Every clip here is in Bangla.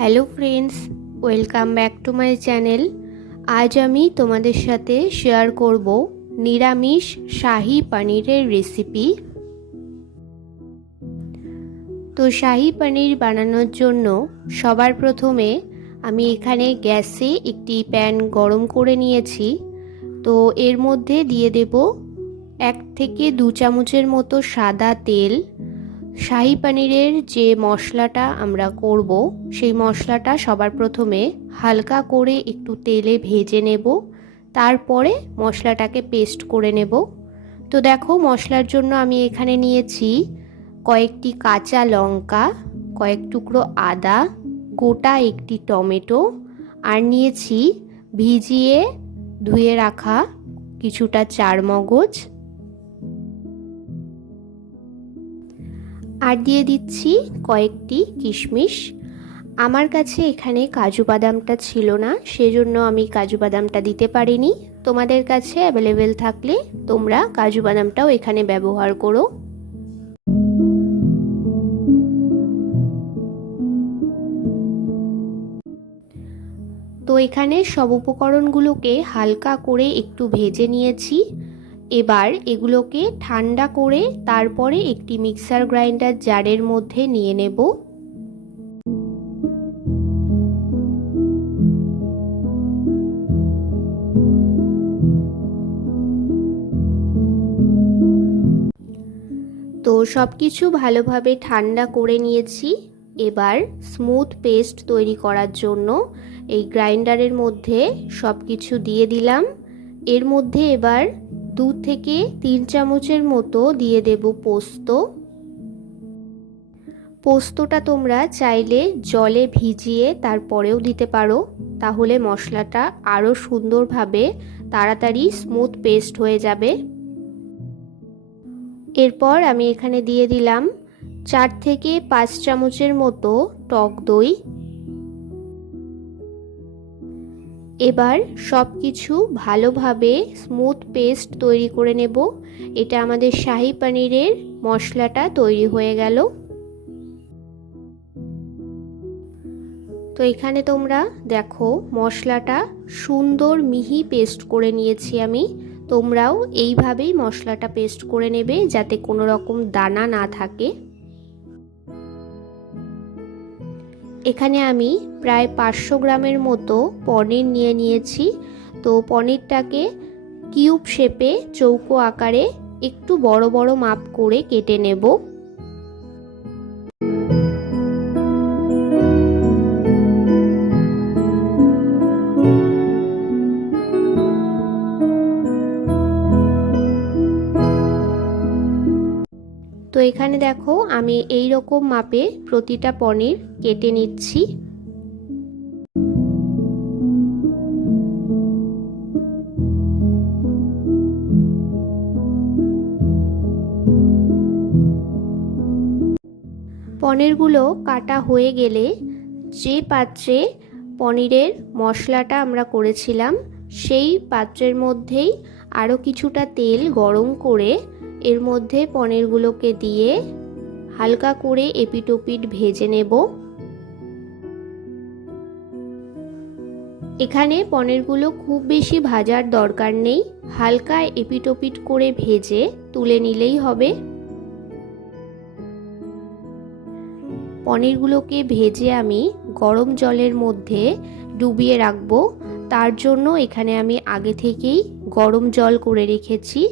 Hello friends, welcome back to my channel. আজ আমি তোমাদের সাথে শেয়ার করব নিরামিষ শাহি পনিরের রেসিপি। তো শাহি পনির বানানোর জন্য সবার প্রথমে আমি এখানে গ্যাসে একটি প্যান গরম করে নিয়েছি। তো এর মধ্যে দিয়ে দেব 1 থেকে 2 চামচের মতো সাদা তেল। শাহি পনিরের যে মশলাটা আমরা করব সেই মশলাটা সবার প্রথমে হালকা করে একটু তেলে ভেজে নেব, তারপরে মশলাটাকে পেস্ট করে নেব। তো দেখো, মশলার জন্য আমি এখানে নিয়েছি কয়েকটি কাঁচা লঙ্কা, কয়েক টুকরো আদা, গোটা একটি টমেটো, আর নিয়েছি ভিজিয়ে ধুয়ে রাখা কিছুটা চারমগজ, আর দিয়ে দিচ্ছি কয়েকটি কিশমিশ। আমার কাছে এখানে কাজু বাদামটা ছিল না, সেজন্য আমি কাজু বাদামটা দিতে পারিনি। তোমাদের কাছে অ্যাভেলেবেল থাকলে তোমরা কাজু বাদামটাও এখানে ব্যবহার করো। তো এখানে সব উপকরণগুলোকে হালকা করে একটু ভেজে নিয়েছি। এবার এগুলোকে ঠান্ডা করে তারপরে একটি মিক্সার গ্রাইন্ডার জারের মধ্যে নিয়ে নেব। তো সব কিছু ভালোভাবে ঠান্ডা করে নিয়েছি। এবার স্মুথ পেস্ট তৈরি করার জন্য এই গ্রাইন্ডারের মধ্যে সব কিছু দিয়ে দিলাম। এর মধ্যে এবার 2 থেকে 3 চামচের মতো দিয়ে দেব পোস্ত। পোস্তটা তোমরা চাইলে জলে ভিজিয়ে তারপরেও দিতে পারো, তাহলে মশলাটা আরও সুন্দরভাবে তাড়াতাড়ি স্মুথ পেস্ট হয়ে যাবে। এরপর আমি এখানে দিয়ে দিলাম 4 থেকে 5 চামচের মতো টক দই। এবার সব কিছু ভালোভাবে স্মুথ পেস্ট তৈরি করে নেব। এটা আমাদের শাহি পনিরের মশলাটা তৈরি হয়ে গেল। তো এখানে তোমরা দেখো, মশলাটা সুন্দর মিহি পেস্ট করে নিয়েছি আমি। তোমরাও এইভাবেই মশলাটা পেস্ট করে নেবে, যাতে কোনো রকম দানা না থাকে। এখানে আমি প্রায় 500 গ্রামের মতো পনির নিয়ে নিয়েছি। তো পনিরটাকে কিউব শেপে চৌকো আকারে একটু বড় বড় মাপ করে কেটে নেব। তো এখানে দেখো, আমি এই রকম মাপে প্রতিটা পনির কেটে নিচ্ছি। পনিরগুলো কাটা হয়ে গেলে যে পাত্রে পনিরের মশলাটা আমরা করেছিলাম সেই পাত্রের মধ্যেই আরও কিছুটা তেল গরম করে এর মধ্যে পনিরগুলোকে দিয়ে হালকা করে এপিটোপিট ভেজে নেব। এখানে পনিরগুলো খুব বেশি ভাজার দরকার নেই, হালকা এপিটোপিট করে ভেজে তুলে নিলেই হবে। পনিরগুলোকে ভেজে আমি গরম জলের মধ্যে ডুবিয়ে রাখবো। তার জন্য এখানে আমি আগে থেকেই গরম জল করে রেখেছি।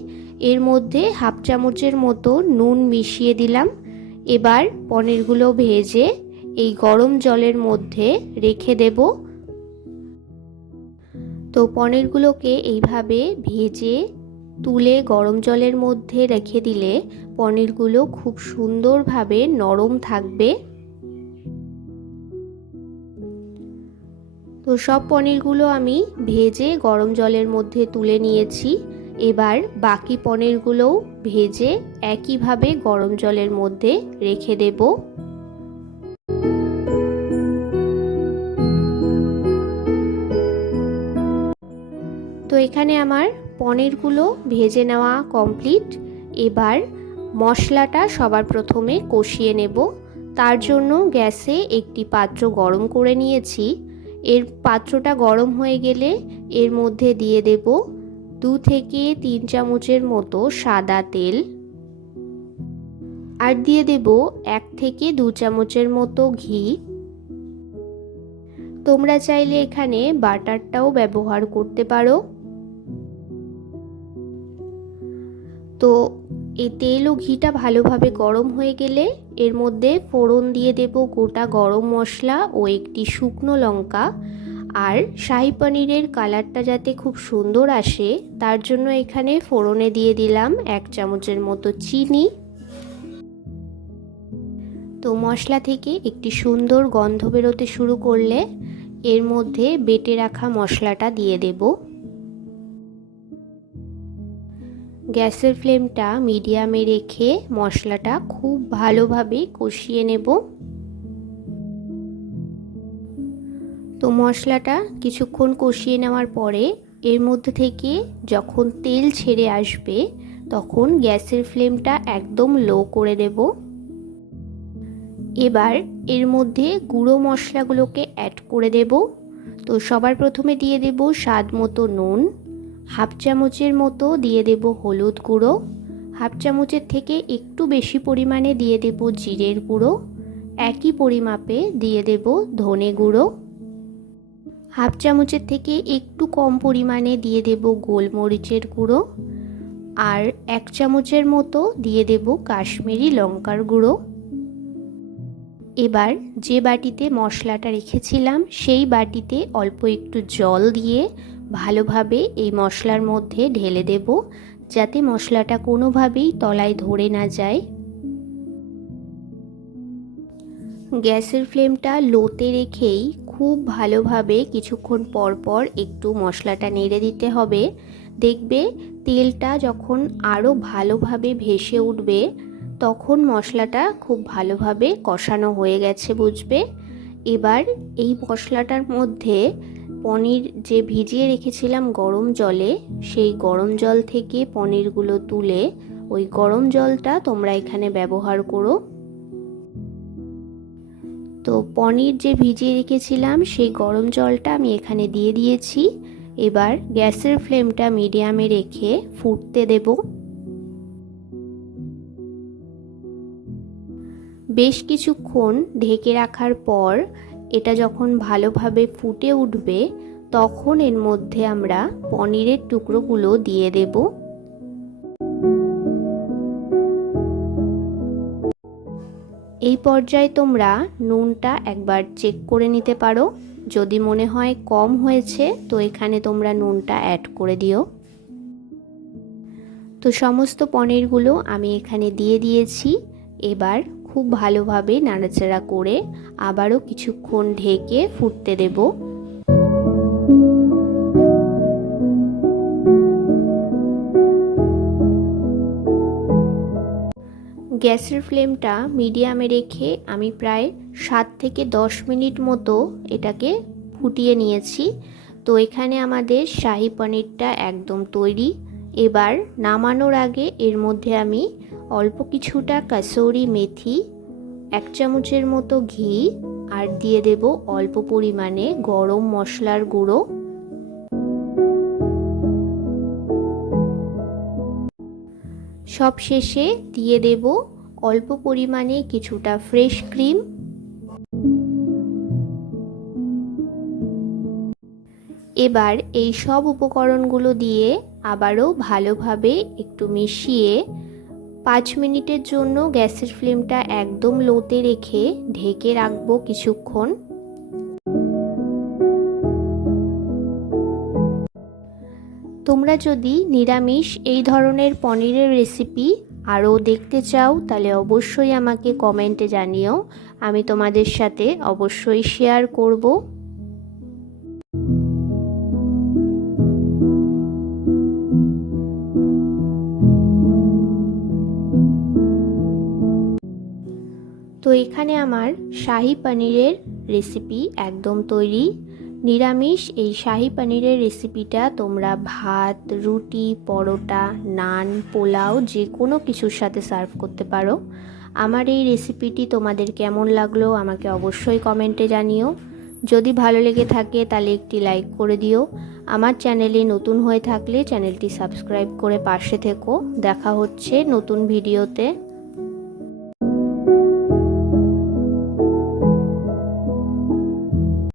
এর মধ্যে হাফ চামচের মতো নুন মিশিয়ে দিলাম। এবার পনিরগুলো ভেজে এই গরম জলের মধ্যে রেখে দেব। তো পনিরগুলোকে এইভাবে ভেজে তুলে গরম জলের মধ্যে রেখে দিলে পনিরগুলো খুব সুন্দরভাবে নরম থাকবে। তো সব পনিরগুলো আমি ভেজে গরম জলের মধ্যে তুলে নিয়েছি। এবার বাকি পনিরগুলোও ভেজে একইভাবে গরম জলের মধ্যে রেখে দেব। তো এখানে আমার পনিরগুলো ভেজে নেওয়া কমপ্লিট। এবার মশলাটা সবার প্রথমে কষিয়ে নেব। তার জন্য গ্যাসে একটি পাত্র গরম করে নিয়েছি। এর পাত্রটা গরম হয়ে গেলে এর মধ্যে দিয়ে দেব 2 থেকে 3 চামচের মতো সাদা তেল, আর দিয়ে দেব 1 থেকে 2 চামচের মতো ঘি। তোমরা চাইলে এখানে বাটারটাও ব্যবহার করতে পারো। তো এই তেল ও ঘিটা ভালোভাবে গরম হয়ে গেলে এর মধ্যে ফোড়ন দিয়ে দেব গোটা গরম মশলা ও একটি শুকনো লঙ্কা। আর শাহি পনিরের কালারটা যাতে খুব সুন্দর আসে তার জন্য এখানে ফোড়নে দিয়ে দিলাম 1 চামচের মতো চিনি। তো মশলা থেকে একটি সুন্দর গন্ধ বেরোতে শুরু করলে এর মধ্যে বেটে রাখা মশলাটা দিয়ে দেব। গ্যাসের ফ্লেমটা মিডিয়ামে রেখে মশলাটা খুব ভালোভাবে কষিয়ে নেব। তো মশলাটা কিছুক্ষণ কষিয়ে নেওয়ার পরে এর মধ্যে থেকে যখন তেল ছেড়ে আসবে তখন গ্যাসের ফ্লেমটা একদম লো করে দেব। এবার এর মধ্যে গুঁড়ো মশলাগুলোকে অ্যাড করে দেব। তো সবার প্রথমে দিয়ে দেব স্বাদ মতো নুন, হাফ চামচের মতো দিয়ে দেব হলুদ গুঁড়ো, হাফ চামচের থেকে একটু বেশি পরিমাণে দিয়ে দেব জিরের গুঁড়ো, একই পরিমাপে দিয়ে দেব ধনে গুঁড়ো, হাফ চামচের থেকে একটু কম পরিমাণে দিয়ে দেব গোলমরিচের গুঁড়ো, আর 1 চামচের মতো দিয়ে দেব কাশ্মীরি লঙ্কার গুঁড়ো। এবার যে বাটিতে মশলাটা রেখেছিলাম সেই বাটিতে অল্প একটু জল দিয়ে ভালোভাবে এই মশলার মধ্যে ঢেলে দেব, যাতে মশলাটা কোনোভাবেই তলায় ধরে না যায়। গ্যাসের ফ্লেমটা লোতে রেখেই খুব ভালোভাবে কিছুক্ষণ পর পর একটু মশলাটা নেড়ে দিতে হবে। দেখবে তেলটা যখন আরও ভালোভাবে ভেসে উঠবে তখন মশলাটা খুব ভালোভাবে কষানো হয়ে গেছে বুঝবে। এবার এই মশলাটার মধ্যে পনির যে ভিজিয়ে রেখেছিলাম গরম জলে, সেই গরম জল থেকে পনিরগুলো তুলে ওই গরম জলটা তোমরা এখানে ব্যবহার করো। তো পনির যে ভিজিয়ে রেখেছিলাম সেই গরম জলটা আমি এখানে দিয়ে দিয়েছি। এবার গ্যাসের ফ্লেমটা মিডিয়ামে রেখে ফুটতে দেব। বেশ কিছুক্ষণ ঢেকে রাখার পর এটা যখন ভালোভাবে ফুটে উঠবে তখন এর মধ্যে আমরা পনিরের টুকরোগুলো দিয়ে দেব। এই পর্যায়ে তোমরা নুনটা একবার চেক করে নিতে পারো। যদি মনে হয় কম হয়েছে তো এখানে তোমরা নুনটা অ্যাড করে দিও। তো সমস্ত পনিরগুলো আমি এখানে দিয়ে দিয়েছি। এবার খুব ভালোভাবে নাড়াচাড়া করে আবারও কিছুক্ষণ ঢেকে ফুটতে দেব। গ্যাসের ফ্লেমটা মিডিয়ামে রেখে আমি প্রায় 7 থেকে 10 মিনিট মতো এটাকে ফুটিয়ে নিয়েছি। তো এখানে আমাদের শাহি পনিরটা একদম তৈরি। এবার নামানোর আগে এর মধ্যে আমি অল্প কিছুটা কাসুরি মেথি, 1 চামচের মতো ঘি, আর দিয়ে দেব অল্প পরিমাণে গরম মশলার গুঁড়ো। সব শেষে দিয়ে দেব অল্প পরিমাণে কিছুটা ফ্রেশ ক্রিম। এবার এই সব উপকরণগুলো দিয়ে আবারও ভালোভাবে একটু মিশিয়ে 5 মিনিটের জন্য গ্যাসের ফ্লেমটা একদম লোতে রেখে ঢেকে রাখবো কিছুক্ষণ। তোমরা যদি নিরামিষ এই ধরনের পনিরের রেসিপি আরও দেখতে চাও তাহলে অবশ্যই আমাকে কমেন্টে জানিও, আমি তোমাদের সাথে অবশ্যই শেয়ার করব। তো এখানে আমার শাহি পনিরের রেসিপি একদম তৈরি। নিরামিষ এই শাহি পনিরের রেসিপিটা তোমরা ভাত, রুটি, পরোটা, নান, পোলাও যে কোনো কিছুর সাথে সার্ভ করতে পারো। আমার এই রেসিপিটি তোমাদের কেমন লাগলো আমাকে অবশ্যই কমেন্টে জানিও। যদি ভালো লেগে থাকে তাহলে একটি লাইক করে দিও। আমার চ্যানেলে নতুন হয়ে থাকলে চ্যানেলটি সাবস্ক্রাইব করে পাশে থেকো। দেখা হচ্ছে নতুন ভিডিওতে।